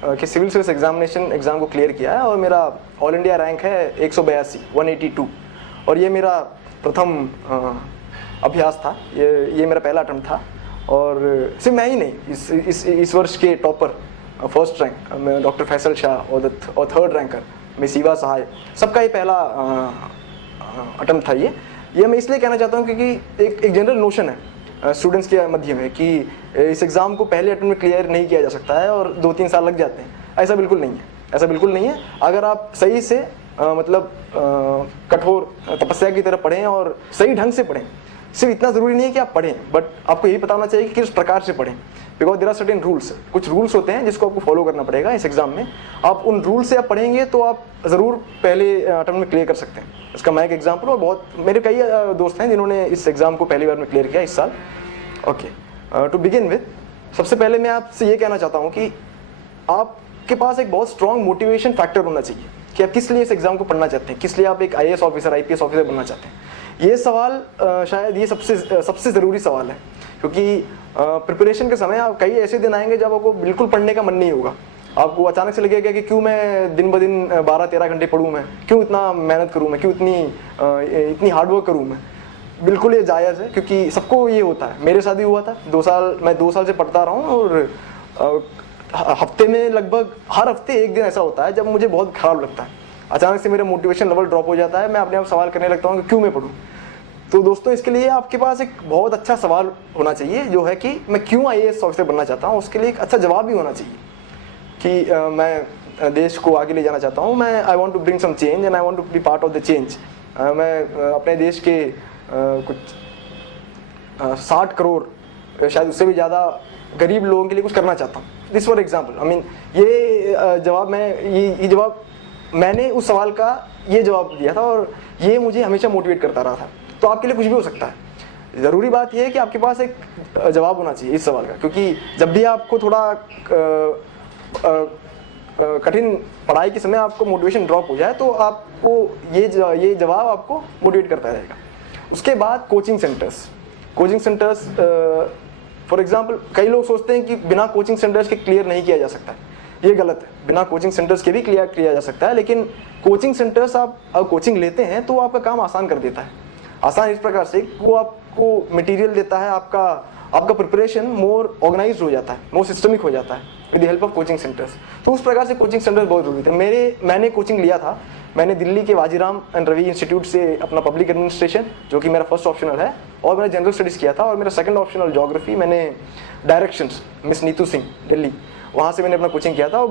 कि civil service exam को clear किया है और मेरा ऑल इंडिया रैंक है 182 और ये मेरा प्रथम अभ्यास था, ये मेरा पहला अटेम्प्ट था। और सिर्फ मैं ही नहीं, इस वर्ष के topper first rank doctor Faisal Shah और थर्ड रैंकर मिस ईवा सहाय, सबका ये पहला अटेम्प्ट था। ये मैं इसलिए कहना चाहता हूँ क्योंकि एक जनरल नोशन है स्टूडेंट्स के मध्य में कि इस एग्ज़ाम को पहले अटेम्प्ट में क्लियर नहीं किया जा सकता है और 2-3 साल लग जाते हैं। ऐसा बिल्कुल नहीं है। अगर आप सही से कठोर तपस्या की तरह पढ़ें और सही ढंग से पढ़ें, सिर्फ इतना ज़रूरी नहीं है कि आप पढ़ें, बट आपको यही पता होना चाहिए कि किस प्रकार से पढ़ें। Because there are certain rules, कुछ रूल्स होते हैं जिसको आपको फॉलो करना पड़ेगा इस एग्ज़ाम में। आप उन रूल से आप पढ़ेंगे तो आप ज़रूर पहले अटेम्प्ट में क्लियर कर सकते हैं। इसका मैं एक एग्जाम्पल, और बहुत मेरे कई दोस्त हैं जिन्होंने इस एग्ज़ाम को पहली बार में क्लियर किया इस साल। ओके, टू बिगिन विद, सबसे पहले मैं आपसे ये कहना चाहता हूँ कि आपके पास एक बहुत स्ट्रॉन्ग मोटिवेशन फैक्टर होना चाहिए कि आप किस लिए इस एग्ज़ाम को पढ़ना चाहते हैं, किस लिए आप एक IAS ऑफिसर, IPS ऑफिसर बनना चाहते हैं। ये सवाल शायद ये सबसे ज़रूरी सवाल है, क्योंकि प्रिपरेशन के समय आप कई ऐसे दिन आएंगे जब आपको बिल्कुल पढ़ने का मन नहीं होगा। आपको अचानक से लगेगा कि क्यों मैं दिन ब दिन 12-13 घंटे पढूं, मैं क्यों इतना मेहनत करूं, मैं क्यों इतनी हार्डवर्क करूं। मैं बिल्कुल ये जायज़ है, क्योंकि सबको ये होता है। मेरे साथ भी हुआ था। मैं 2 साल से पढ़ता रहा हूँ और हफ्ते में लगभग हर हफ्ते एक दिन ऐसा होता है जब मुझे बहुत ख़राब लगता है। अचानक से मेरा मोटिवेशन लेवल ड्रॉप हो जाता है, मैं अपने आप सवाल करने लगता हूँ कि क्यों मैं पढूं। तो दोस्तों, इसके लिए आपके पास एक बहुत अच्छा सवाल होना चाहिए, जो है कि मैं क्यों IAS ऑफिसर बनना चाहता हूँ। उसके लिए एक अच्छा जवाब भी होना चाहिए कि मैं देश को आगे ले जाना चाहता हूँ, मैं I want to bring some change and I want to be part of the change. मैं अपने देश के कुछ 60 करोड़, शायद उससे भी ज़्यादा गरीब लोगों के लिए कुछ करना चाहता हूँ। This for example, I mean ये जवाब मैंने उस सवाल का ये जवाब दिया था और ये मुझे हमेशा मोटिवेट करता रहा था। तो आपके लिए कुछ भी हो सकता है। ज़रूरी बात यह है कि आपके पास एक जवाब होना चाहिए इस सवाल का, क्योंकि जब भी आपको थोड़ा कठिन पढ़ाई के समय आपको मोटिवेशन ड्रॉप हो जाए तो आपको ये जवाब आपको मोटिवेट करता रहेगा। उसके बाद कोचिंग सेंटर्स फॉर एग्जांपल, कई लोग सोचते हैं कि बिना कोचिंग सेंटर्स के क्लियर नहीं किया जा सकता है। ये गलत है। बिना कोचिंग सेंटर्स के भी क्लियर किया जा सकता है, लेकिन कोचिंग सेंटर्स, आप कोचिंग लेते हैं तो आपका काम आसान कर देता है। आसान इस प्रकार से वो आपको मटेरियल देता है, आपका प्रिपरेशन मोर ऑर्गेनाइज्ड हो जाता है, मोर सिस्टमिक हो जाता है with the help of coaching centres. तो उस प्रकार से कोचिंग सेंटर्स बहुत जरूरी थे। मैंने कोचिंग लिया था, मैंने दिल्ली के वाजीराम एंड रवि इंस्टीट्यूट से अपना पब्लिक एडमिनिस्ट्रेशन, जो कि मेरा फर्स्ट ऑप्शनल है, और मैंने जनरल स्टडीज़ किया था, और मेरा सेकंड ऑप्शनल ज्योग्राफी, मैंने डायरेक्शंस मिस नीतू सिंह दिल्ली, वहाँ से मैंने अपना कोचिंग किया था। और